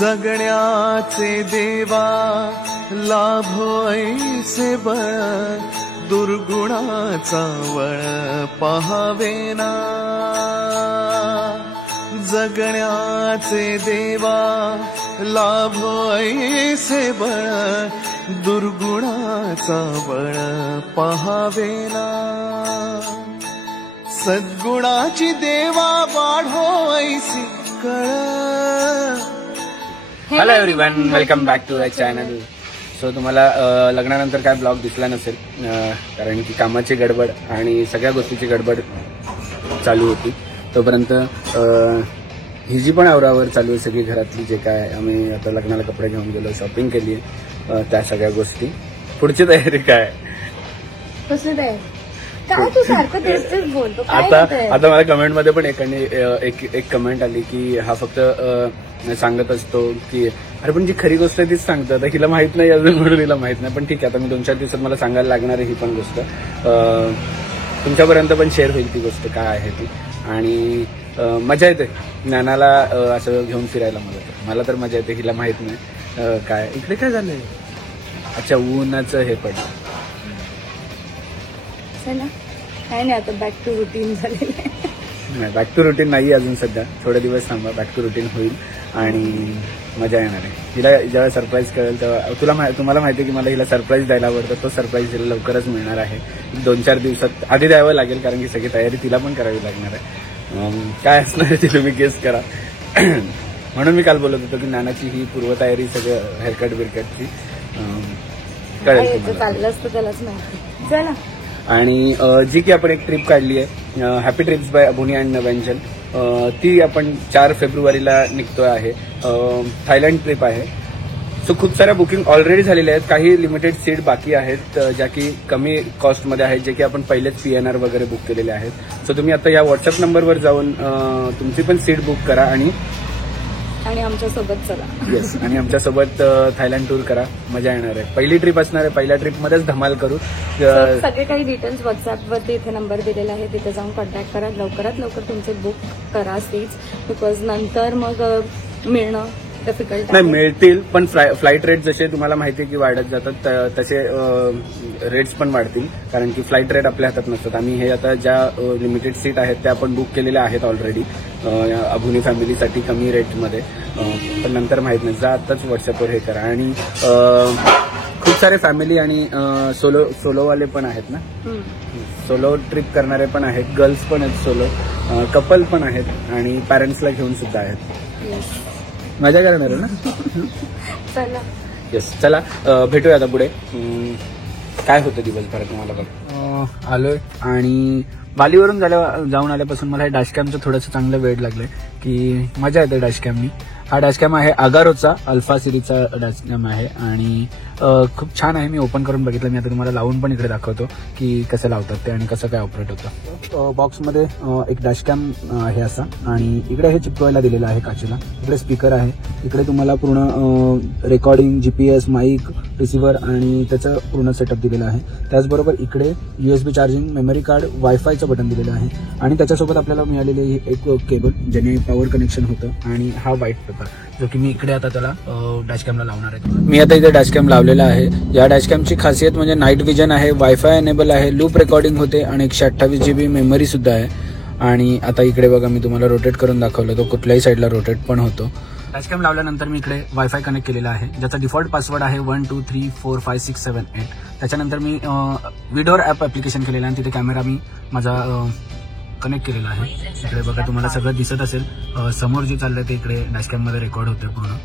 जगण्याचे देवा लाभो ऐसे बळ दुर्गुणाचा वळ पहावेना जगण्याचे देवा लाभो ऐसे बळ दुर्गुणाचा बळ पहावेना सद्गुणाची देवा वाढो ऐसी कळ. Hello everyone, welcome back to the channel. So तुम्हाला लग्नानंतर काय ब्लॉग दिसला नसेल कारण की कामाची गडबड आणि सगळ्या गोष्टीची गडबड चालू होती. तोपर्यंत ही जी पण आवरावर चालू आहे सगळी घरातली जे काय आम्ही आता लग्नाला कपडे घेऊन गेलो, शॉपिंग केली आहे, त्या सगळ्या गोष्टी. पुढची तयारी काय? कसं तयारी काय तू सारखं तेच बोलतो. आता मला कमेंटमध्ये पण एक कमेंट आली की हा फक्त सांगत असतो की अरे पण जी खरी गोष्ट आहे तीच सांगतो. आता हिला माहित नाही अजून म्हणून हिला माहित नाही, पण ठीक आहे आता मी 2-4 दिवसात मला सांगायला लागणार आहे ही पण गोष्ट. तुमच्यापर्यंत पण शेअर होईल ती गोष्ट काय आहे ती. आणि मजा येते ज्ञानाला असं घेऊन फिरायला. मला तर मजा येते, हिला माहित नाही. काय इकडे काय झालंय? अच्छा, ऊनाचं हे पडलं. चला काय नाही, आता बॅक टू रुटीन झालेलं आहे. नाही, बॅक टू रुटीन नाही अजून सध्या. थोडे दिवस थांबा, बॅक टू रुटीन होईल आणि मजा येणार आहे. हिला जेव्हा सरप्राईज कळेल तेव्हा तुम्हाला माहिती आहे की मला हिला सरप्राईज द्यायला आवडतं. तो सरप्राईज हिला लवकरच मिळणार आहे. 2-4 दिवसात आधी द्यावं लागेल कारण की सगळी तयारी तिला पण करावी लागणार आहे. काय असणार आहे ते तुम्ही गेस करा. म्हणून मी काल बोलत होतो की नानाची ही पूर्वतयारी सगळं हेअरकट बिरकटची कळेल चाललं असतं त्यालाच माहिती. चला. आणि जी की आपण एक ट्रिप काढली आहे हॅपी ट्रिप्स बाय अभुनी अँड नव्यांचल, ती आपण 4 फेब्रुवारीला निघतोय आहे. थायलंड ट्रिप आहे. सो खूप साऱ्या बुकिंग ऑलरेडी झालेल्या आहेत. काही लिमिटेड सीट बाकी आहेत ज्या की कमी कॉस्टमध्ये आहेत, जे की आपण पहिलेच PNR वगैरे बुक केलेले आहेत. सो तुम्ही आता या व्हॉट्सअप नंबरवर जाऊन तुमची पण सीट बुक करा आणि आमच्यासोबत चला. येस, आणि आमच्यासोबत थायलंड टूर करा. मजा येणार आहे. पहिली ट्रिप असणार आहे. पहिल्या ट्रिपमध्येच धमाल करू. सगळे काही डिटेल्स व्हॉट्सअपवरती इथे नंबर दिलेला आहे, तिथे जाऊन कॉन्टॅक्ट करा. लवकरात लवकर तुमचे बुक करा सीट्स, बिकॉज नंतर मग मिळणं डिफिकल्ट नाही. मिळतील पण फ्लाईट रेट जसे तुम्हाला माहिती आहे की वाढत जातात तसे रेट्स पण वाढतील कारण की फ्लाईट रेट आपल्या हातात नसतात. आम्ही हे आता ज्या लिमिटेड सीट आहेत त्या आपण बुक केलेल्या आहेत ऑलरेडी अभुनी फॅमिलीसाठी कमी रेटमध्ये. पण नंतर माहित नाही. जा आताच व्हॉट्सअपवर हे करा. आणि खूप सारे फॅमिली आणि सोलोवाले पण आहेत ना. सोलो ट्रिप करणारे पण आहेत, गर्ल्स पण आहेत, सोलो कपल पण आहेत आणि पॅरेंट्सला घेऊन सुद्धा आहेत. मजा करणार आहे ना. चला. येस, चला भेटूया आता पुढे. काय होतं दिवसभरात तुम्हाला बघ. आलोय आणि बालीवरून जाऊन आल्यापासून मला हे डॅशकॅमचं थोडंसं चांगलं वेळ लागलंय की मजा येते डॅशकॅमनी. हा डॅशकॅम आहे अगारोचा अल्फा सिरीजचा डॅशकॅम आहे आणि खूप छान आहे. मी ओपन करून बघितलं. मी आता तुम्हाला लावून पण इकडे दाखवतो की कसं लावतात ते आणि कसं काय ऑपरेट होतं. बॉक्समध्ये एक डॅशकॅम आहे असा आणि इकडे हे चिपकवायला दिलेलं आहे काचेला. इकडे स्पीकर आहे. इकडे तुम्हाला पूर्ण रेकॉर्डिंग, GPS, माईक, रिसिव्हर आणि त्याचं पूर्ण सेटअप दिलेलं आहे. त्याचबरोबर इकडे USB चार्जिंग, मेमरी कार्ड, वायफायचं बटन दिलेलं आहे आणि त्याच्यासोबत आपल्याला मिळालेली एक केबल ज्याने पॉवर कनेक्शन होतं आणि हा व्हाईट पेपर जो की मी इकडे आता त्याला डॅशकॅमला लावणार आहे. मी आता इथे डॅशकॅम लावलेला आहे. या डॅशकॅमची खासियत म्हणजे नाईट विजन आहे, वायफाय एनेबल आहे, लूप रेकॉर्डिंग होते आणि 128 GB मेमरी सुद्धा आहे. आणि आता इकडे बघा मी तुम्हाला रोटेट करून दाखवलं, तो कुठल्याही साईडला रोटेट पण होतो. डॅशकॅम लावल्यानंतर मी इकडे वायफाय कनेक्ट केलेला आहे ज्याचा डिफॉल्ट पासवर्ड आहे 1 2 3 4 5 6 7 8. त्याच्यानंतर मी विडोर ॲप ॲप्लिकेशन केलेलं आहे आणि तिथे कॅमेरा मी माझा कनेक्ट केलेला आहे. इकडे बघा तुम्हाला सगळं दिसत असेल. समोर जे चाललंय ते इकडे डॅशकॅममध्ये रेकॉर्ड होते पूर्ण.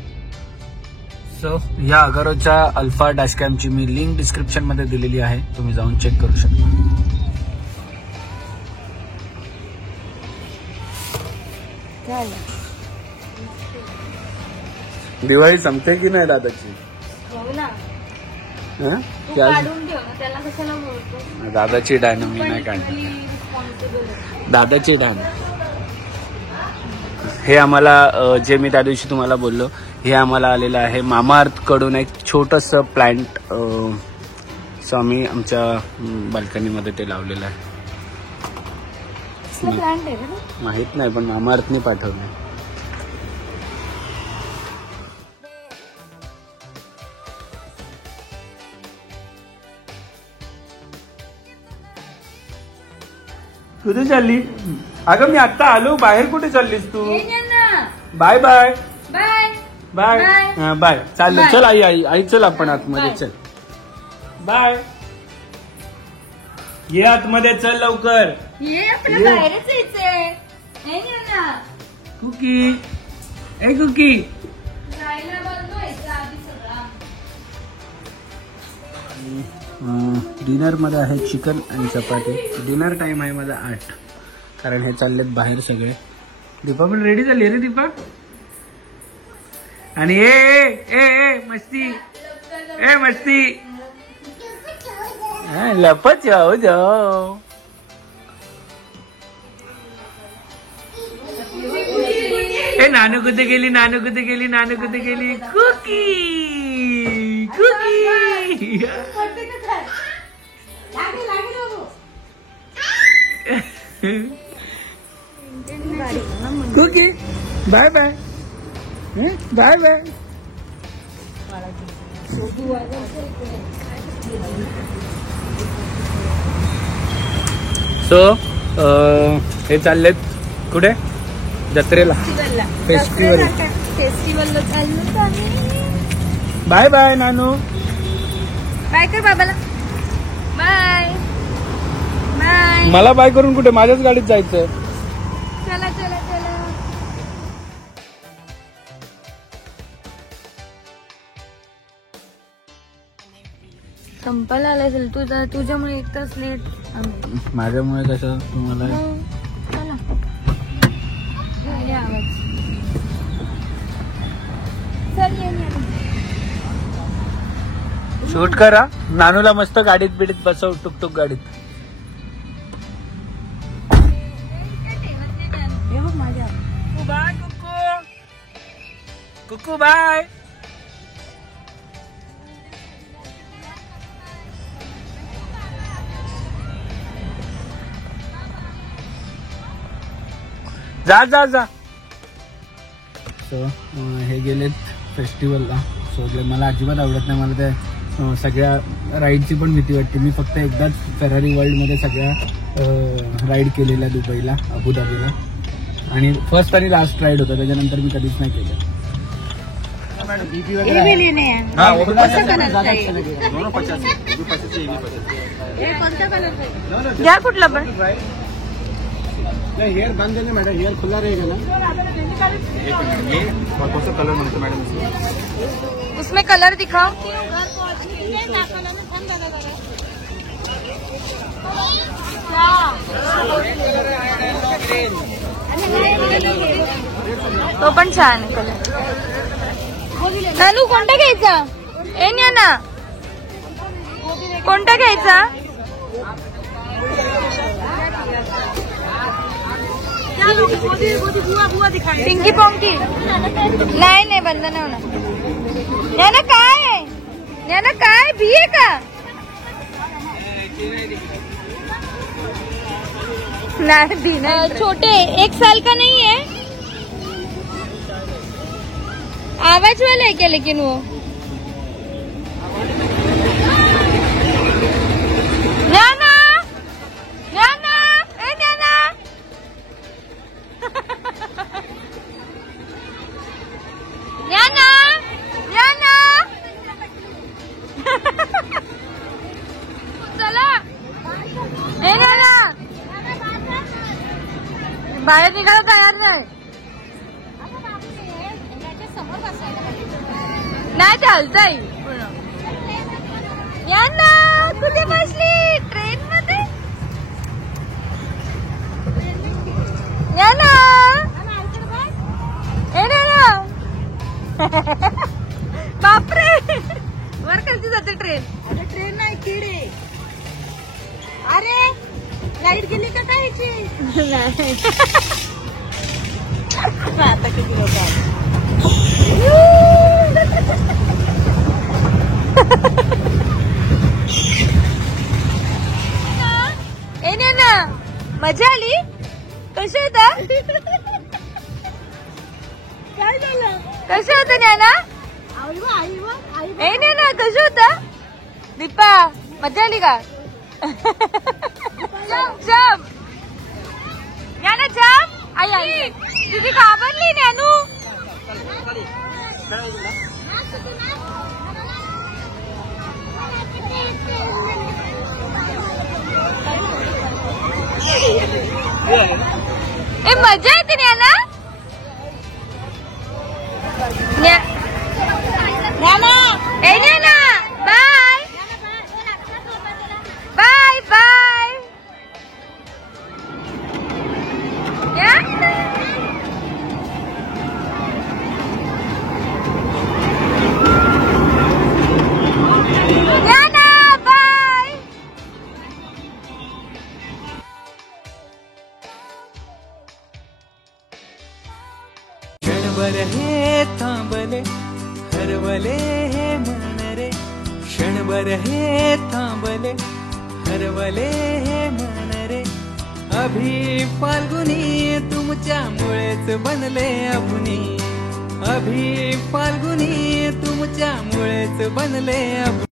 सो या अगारोच्या अल्फा डॅशकॅमची मी लिंक डिस्क्रिप्शनमध्ये दिलेली आहे, तुम्ही जाऊन चेक करू शकता. दिवाळी संपते की नाही दादाची? दादाची डान मी नाही काढणार. दादाची डान हे आम्हाला जे मी त्या दिवशी तुम्हाला बोललो हे आम्हाला आलेलं आहे मामाअर्थ कडून एक छोटंसं प्लांट. सो आम्ही आमच्या बाल्कनीमध्ये ते लावलेलं आहे. माहित नाही पण मामाअर्थने पाठवलं. कुठे चालली? अगं मी आता आलो, बाहेर कुठे चाललीस तू? Bye bye bye bye. हा बाय. चाललं. चल आई आई आई चल आपण आतमध्ये. चल बाय. ये आतमध्ये, चल लवकर. ये आपल्या बाहेरच यायचंय. कुकी ए कुकी. जायला बनवायचं आधी सगळा. डिनर मध्ये आहे चिकन आणि चपाती. डिनर टाइम आहे माझा 8, कारण हे चाललेत बाहेर सगळे. दीपा पण रेडी झाली रे दीपा. आणि ए ए ए मस्ती, ए मस्ती. लपत जाओ जाओ. ए नानू कुठे गेली, नानू कुठे गेली, नानू कुठे गेली? Cookie Cookie. Cookie bye bye bye bye. So हे चाललेत कुठे? जत्रेला, फेस्टिवल. फेस्टिवलला चाललो आम्ही. बाय बाय नानू. बाय कर बाबाला. Bye bye. मला बाय करून कुठे? माझ्याच गाडीत जायचं. चला चला चला. संपायला आला असेल तुझ्यामुळे 1 तास लेट. माझ्यामुळे कसं तुम्हाला? चला आवाज. चल ये. शूट करा. नानूला मस्त गाडीत बिडीत बसव, टुकटुक गाडीत. बाय कुकू. कुकू बाय. जा जा जा. सो हे गेलेत फेस्टिवलला. सो मला अजिबात आवडत नाही. मला त्या सगळ्या राईडची पण भीती वाटते. मी फक्त एकदाच फेरारी वर्ल्डमध्ये सगळ्या राईड केलेल्या दुबईला, अबुधाबीला. आणि फर्स्ट आणि लास्ट राईड होता, त्याच्यानंतर मी कधीच नाही केलं. घ्या कुठला पण. हेयर बांध देना मैडम, हेयर खुला रहेगा ना. ये कौन सा कलर मिलता मैडम? उसमें कलर दिखाओ. तो पण छान आहे कलर. नानू कोणता घ्यायचा? ए ना कोणता घ्यायचा? पिंकी पोंकी. नाही बंद नाही होणार. याना काय आहे? याना काय भी आहे का? नहीं छोटे 1 साल का नहीं है. आवाज वाला है क्या? लेकिन वो न्याना न्याना ए न्याना. न्याना न्याना. चला ए न्याना. बाहेर निघायला तयार नाही. नाही चालतंय. या ना. कुठे बसली? ट्रेन मध्ये. या ना. बापरे, वर खालती जाते ट्रेन. अरे ट्रेन नाही, किडे. अरे लाईट गेली का काय ह्याची? नाही. आता किती लोक ना. मजा आली? कशी होता? काय झालं? कसं होतं ज्ञाना? ए ना कसं होतं? दीपा मजा आली का? जम ज्ञानू जप आई आई तुझी घाबरली ज्ञानू ए मजा येते ज्ञाना ए ज्ञाना बाय बाय बाय ज्ञाना बाय क्षणभर हे थांबले हरवले हे मन रे क्षणभर हे थांबले हरवले हे मन रे अभि फाल्गुनी तुमच्यामुळेच बनले अभुनी अभि फाल्गुनी तुमच्यामुळेच बनले अभुनी